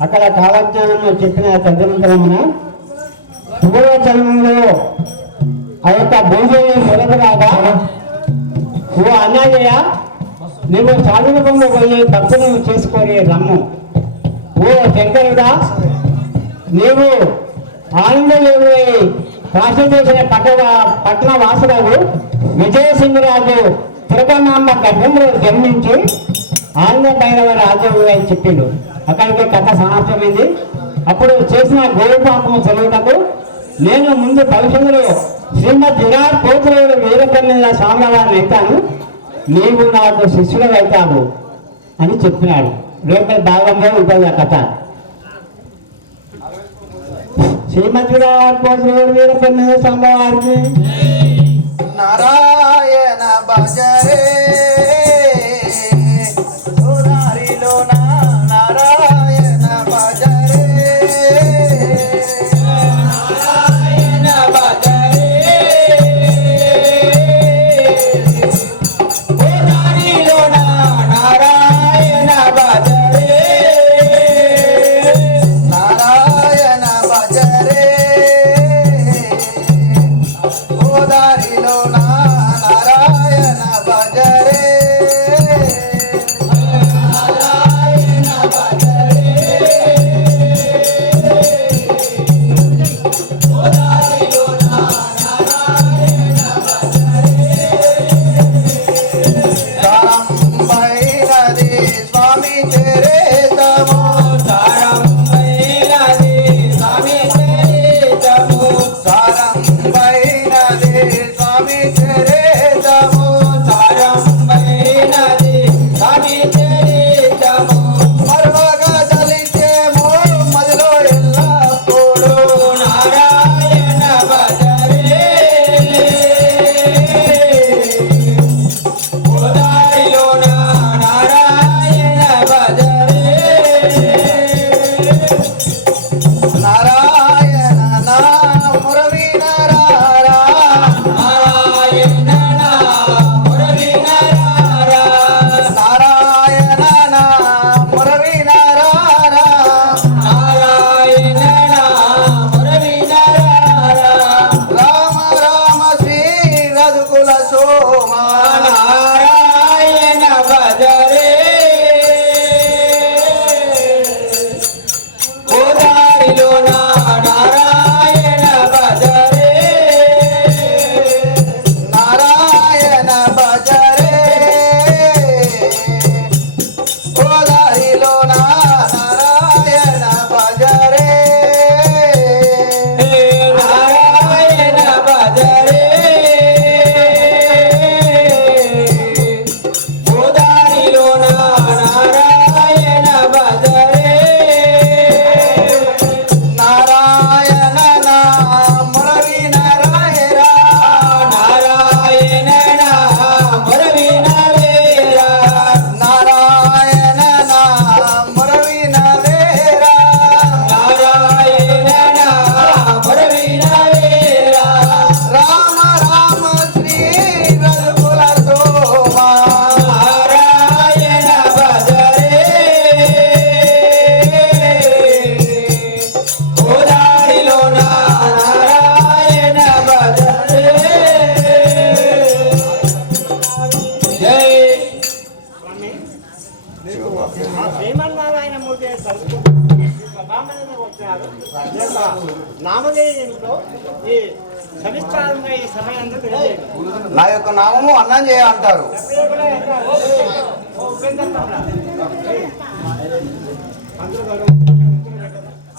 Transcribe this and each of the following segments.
అక్కడ కాలజ్ఞానంలో చెప్పిన తదనంతరమున పూర్వజన్మంలో ఆ యొక్క భూమిని మొదలురాగా నువ్వు అన్నయ్య నువ్వు సాధురూపంలో పోయి భక్తులను చేసుకొని రమ్ము. ఓ శంకరుడా నీవు ఆనందయోగి రాష్ట్రం చేసిన పట్టణ పట్టణ వాసురాలు విజయసింహరాజు తిరుపనాంబ గర్భంలో జన్మించి ఆంధ్ర భైరవ రాజ్యం అని చెప్పిండు. అక్కడికి కథ సమాప్తమైంది. అప్పుడు చేసిన గోపాపము చదువుటకు నేను ముందు భవిష్యత్తులో శ్రీమద్ విరాట్ కోతులు స్వామి వారిని అవుతాను నీవు నాకు శిష్యుడు అవుతావు అని చెప్పినాడు. రేపటి భాగంలో ఉంటుంది ఆ కథ. శ్రీమద్ విరాట్ కోతులు స్వామి స్వామివారికి నారాయణ భజరే.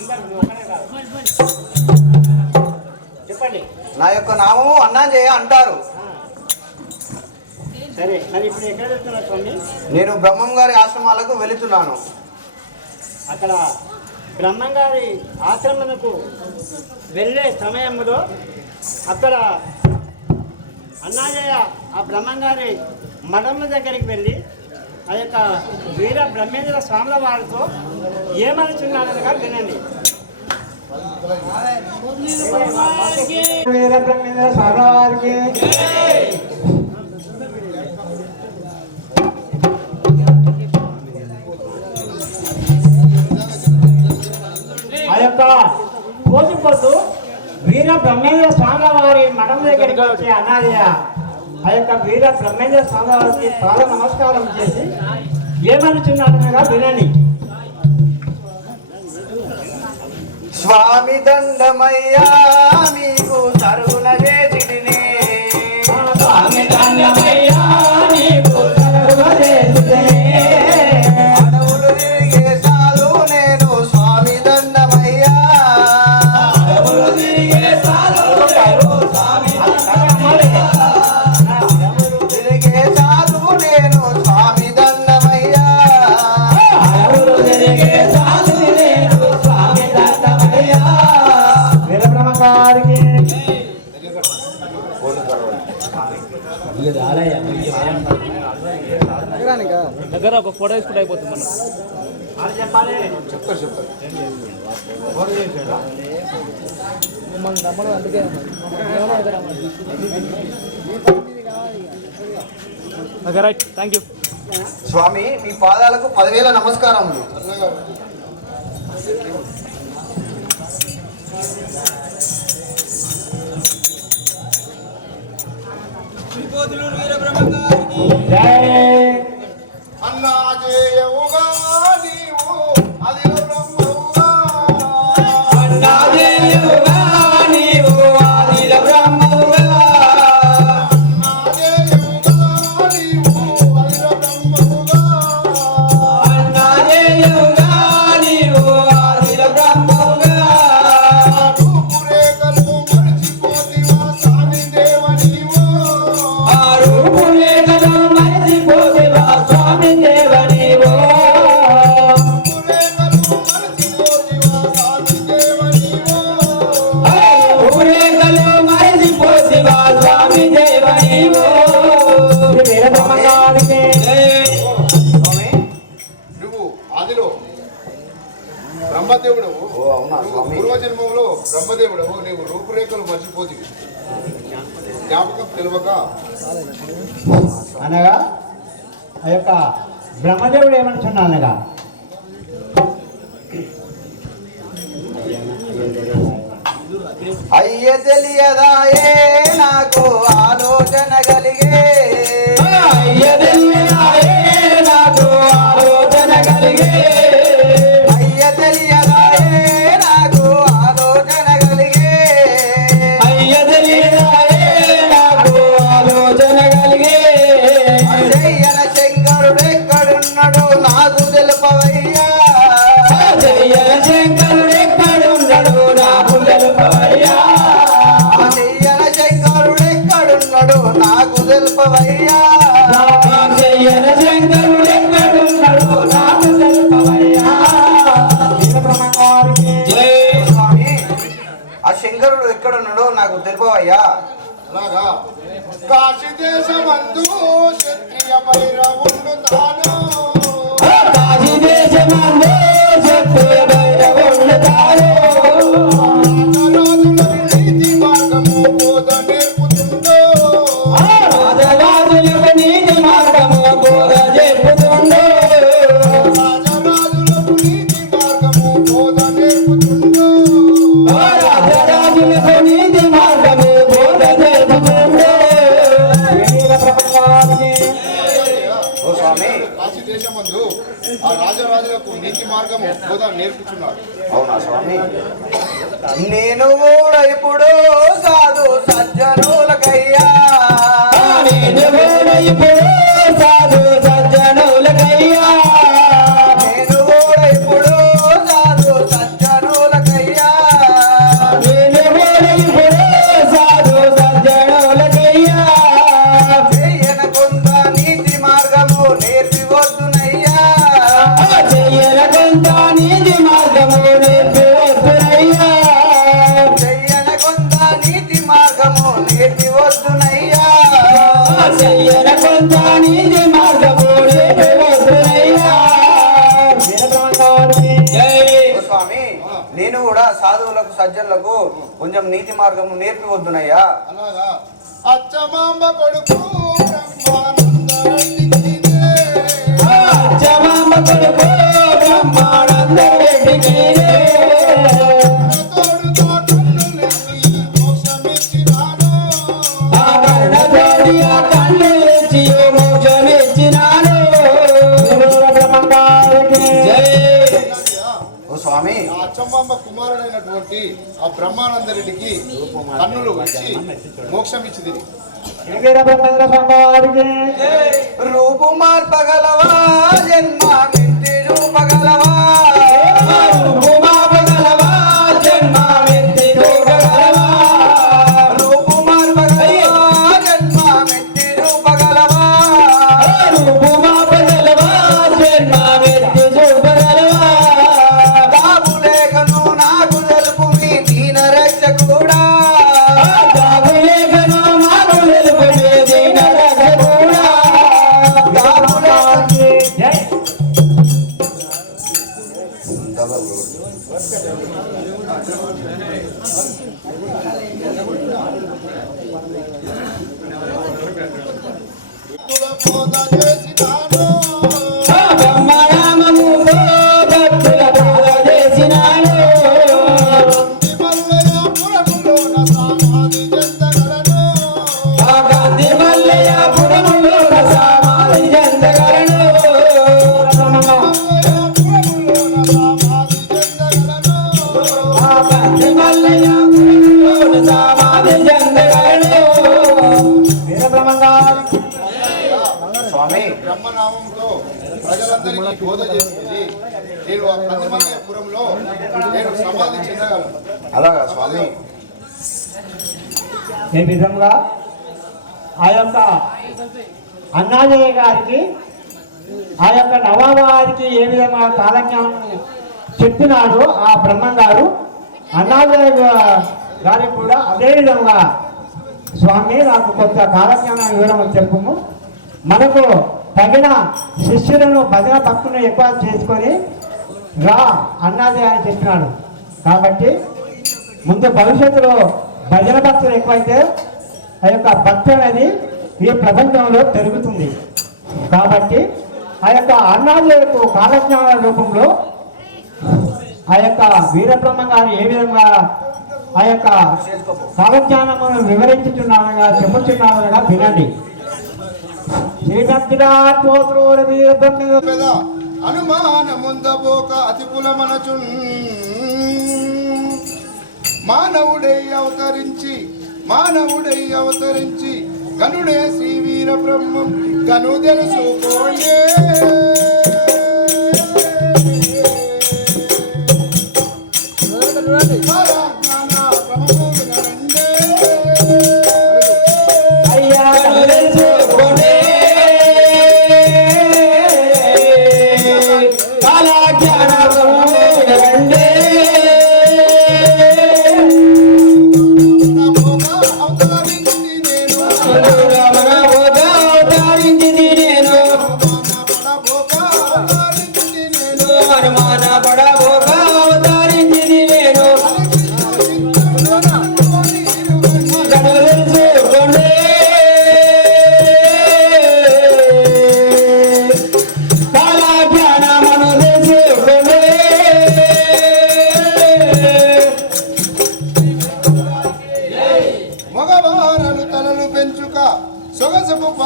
అందరూ ఒకనే కాదు. చెప్పండి. నా యొక్క నామము అంటారు. ఎక్కడ వెళ్తున్నారు స్వామి? నేను బ్రహ్మం గారి ఆశ్రమాలకు వెళుతున్నాను. అక్కడ బ్రహ్మంగారి ఆశ్రమకు వెళ్ళే సమయంలో అక్కడ అన్నాజయ ఆ బ్రహ్మంగారి మఠం దగ్గరికి వెళ్ళి ఆ యొక్క వీర బ్రహ్మేంద్ర స్వాముల వారితో ఏమనుచున్నారనగా వినండి. వీర బ్రహ్మేంద్ర స్వాముల వారికి. ఆ యొక్క కోతి పొద్దు వీర బ్రహ్మేంద్ర స్వామి వారి మఠం దగ్గరికి వచ్చి అనాదయ ఆ యొక్క వీర బ్రహ్మేంద్ర స్వామి వారికి పాద నమస్కారం చేసి ఏమనుచున్నాడనగా వినండి. స్వామి దండమయ్యా మీకు తరుణ దగ్గర ఒక ఫోటో తీసుకుంటే అయిపోతుంది మనం అందుకే రైట్ థ్యాంక్ యూ స్వామి మీ పాదాలకు పదివేల నమస్కారములు. జై స్వామి? పూర్వజన్మంలో బ్రహ్మదేవుడు నీవు రూపురేఖలు మర్చిపోతివి. జ్ఞాపకం తెలియక అనగా ఆ యొక్క బ్రహ్మదేవుడు ఏమనుచున్నా అనగా? అయ్య తెలియదాయే నాకు ఆలోచన స్వామి ఆ శంకరుడు ఎక్కడున్నాడో నాకు తెలుపవయ్యా. అలాగా? కాశీ దేశమందు క్షత్రియ భైరవుండు తాను. కాశీ దేశమందే శక్తుల భైరవుండుతాడు. రాజరాజులకు మార్గము బోధ నేర్పుచున్నాడు అవునా స్వామి? నేను కూడా ఇప్పుడు సాధు సజ్జనులకయ్యా. నేను కూడా ఇప్పుడు సాధు సజ్జనులకు కొంచెం నీతి మార్గము నేర్పి వద్దునయ్యా అలాగా? అచ్చమాంబ కొడుకు. జమామ కొడుకు బ్రహ్మానంద రెడ్డికి మోక్షమిచ్చినాడు. ఆ బ్రహ్మానంద రెడ్డికి కన్నులు వచ్చి మోక్షం ఇచ్చింది రూపు మార్పగలవా జన్మ రూపగలవా ఏ విధంగా ఆ యొక్క అన్నాజయ్య గారికి ఆ యొక్క నవాబారికి ఏ విధంగా కాలజ్ఞానం చెప్పినాడో ఆ బ్రహ్మం గారు అన్నాజయ్య గారికి కూడా అదే విధంగా స్వామి నాకు కొంత కాలజ్ఞాన వివరం చెప్పము. మనకు తగిన శిష్యులను భజన భక్తులను ఎక్కువ చేసుకొని రా అన్నాజయ్య అని చెప్పినాడు. కాబట్టి ముందు భవిష్యత్తులో భజన భక్తులు ఎక్కువైతే ఆ యొక్క భక్తి అనేది ఈ ప్రపంచంలో పెరుగుతుంది. కాబట్టి ఆ యొక్క అన్నాజులకు కాలజ్ఞాన రూపంలో ఆ యొక్క వీరబ్రహ్మ గారు ఏ విధంగా ఆ యొక్క కాలజ్ఞానమును వివరించుచున్నారనగా చెప్పుచున్నారనగా వినండి. శ్రీభక్తిరాట్ పోతులు వీరబ్రహ్మ అనుమానముందబోక అతికులమనచున్ మానవుడై అవతరించి మానవుడై అవతరించి కనుడే శ్రీ వీర బ్రహ్మం కను తెలుసుకోండే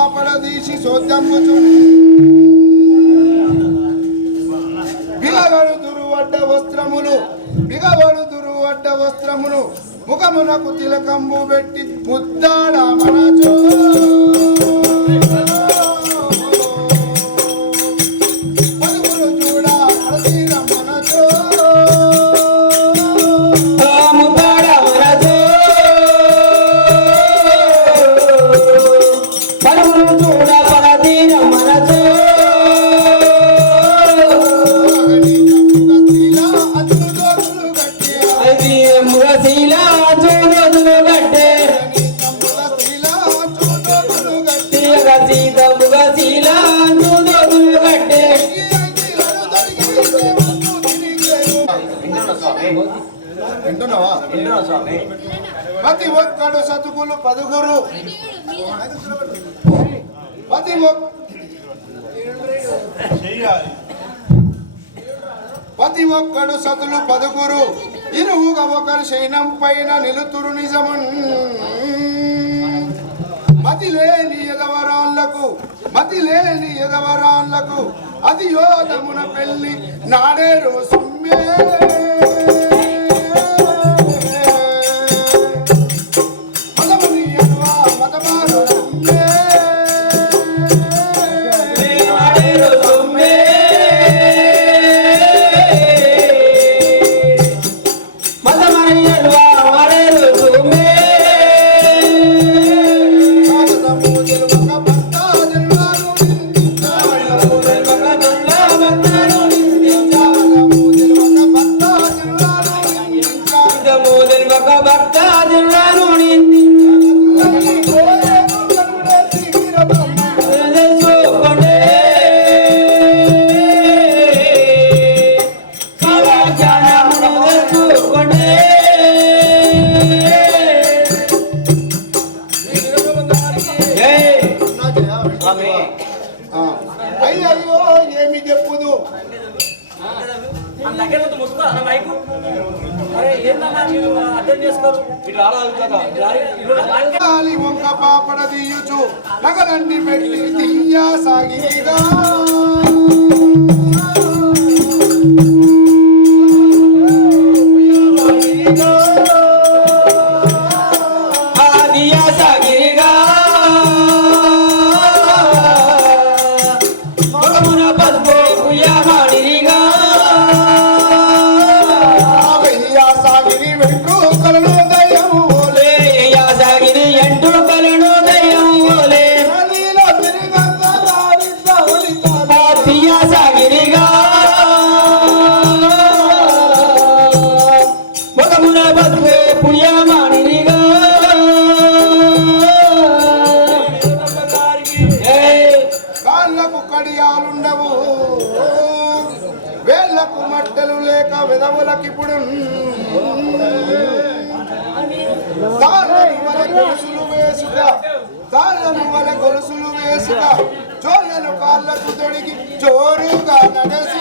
సొగసపు పాపడ సోద్యమ్ముచు అడ్డ వస్త్రములు బిగవడు అడ్డ వస్త్రములు. ముఖమునకు తిలకంబు పెట్టి ముద్దాడ మనచో పదుగురు ఇరువుగా ఒకరు శయనం పైన నిలుతురు నిజమన్. మతి లేని ఎదవరాళ్ళకు మతి లేని ఎదవరాళ్ళకు అది యోధమున పెళ్ళి రోజు మే గాలి వంక పాపడ తీయచు నగలండి పెట్టి తీయ సాగిగా వేసుక తాళ్ళను వల గొలుసులు వేసుక చోళ్ళను కాళ్ళకు తొడిగి చోరుగా నడసి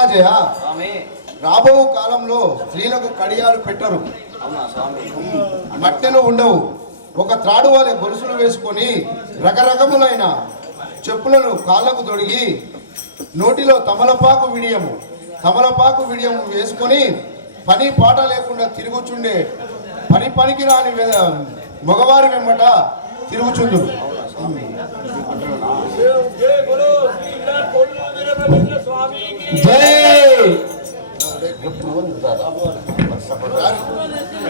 ఓ అన్నా జయ స్వామి. రాబో కాలంలో స్త్రీలకు కడియాలు పెట్టరు. మట్టెలు ఉండవు. ఒక త్రాడు వారి గొలుసులు వేసుకొని రకరకములైన చెప్పులను కాళ్ళకు తొడిగి నోటిలో తమలపాకు విడియము తమలపాకు విడియము వేసుకొని పని పాట లేకుండా తిరుగుచుండే పని పనికి రాని మగవారి వెంబట తిరుగుచుందురు. ಜೈ